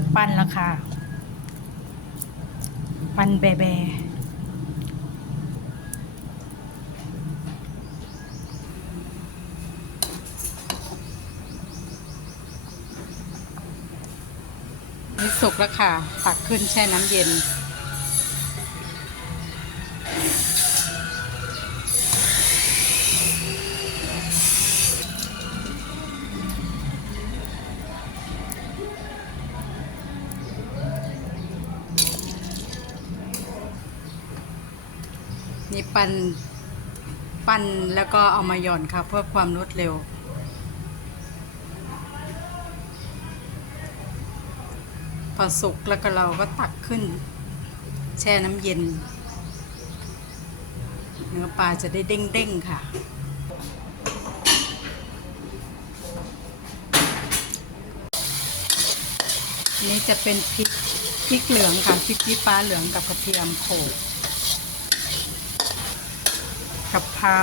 จะปั้นแล้วค่ะ ปั้นแบแบนี่สุกแล้วค่ะ ตักขึ้นแช่น้ำเย็น นี่ปั้นปั้นแล้วก็เอามาหย่อนค่ะ เพื่อความรวดเร็ว พอสุกแล้วก็เราก็ตักขึ้น แช่น้ำเย็น เนื้อปลาจะได้เด้งๆค่ะนี้จะเป็นพริกพริกเหลืองค่ะพริกชี้ฟ้าเหลืองกับกระเทียมโขลกะเพรา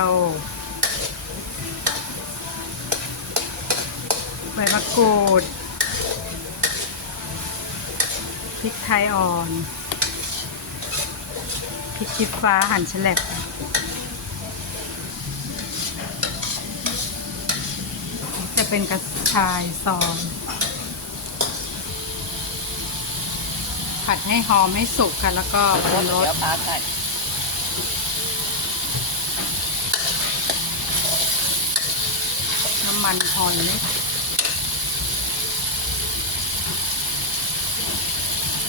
ใบมะกรูดพริกไทยอ่อนพริกชี้ฟ้าหั่นแฉลบจะเป็นกระชายซอยผัดให้หอมให้สุกค่ะแล้วก็ปรุงรส เดี๋ยวปลาไข่ น้ำ มันพอเล็ก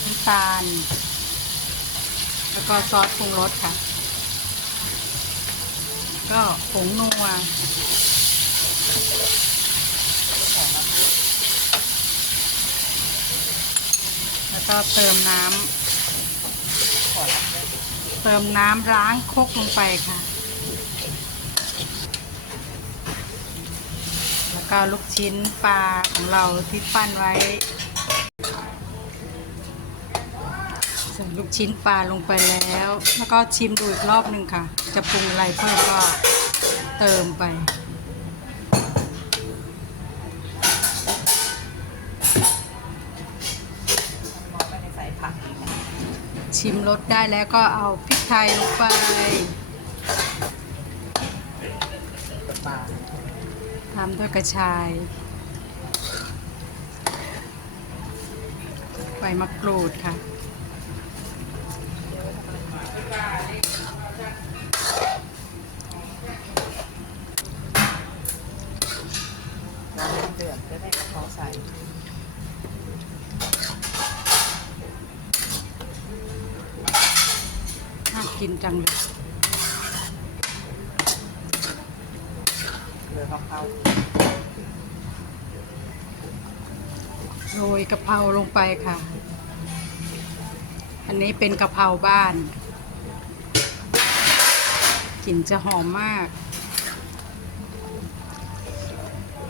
น้ำตาล แล้วก็ซอสปรุงรสค่ะ ก็ผงนัวแล้วก็เติมน้ำเติมน้ำล้างคกลงไปค่ะ แล้วก็ลูกชิ้นปลาของเราที่ปั้นไว้ใส่ลูกชิ้นปลาลงไปแล้ว แล้วก็ชิมดูอีกรอบหนึ่งค่ะ จะปรุงอะไรเพิ่มก็เติมไปชิมรสได้แล้วก็เอาพริกไทยลงไป ปลา ตามด้วยกระชายใบมะกรูดค่ะน้ำเดือดจะได้กระเพาะใส่น่ากินจังเลย เหลือกะเพรา โรยกะเพราลงไปค่ะ อันนี้เป็นกะเพราบ้านกลิ่นจะหอมมาก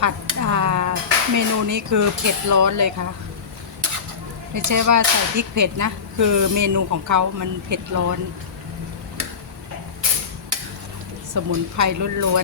ผัดเมนูนี้คือเผ็ดร้อนเลยค่ะ ไม่ใช่ว่าใส่พริกเผ็ดนะ คือเมนูของเขามันเผ็ดร้อน สมุนไพรล้วน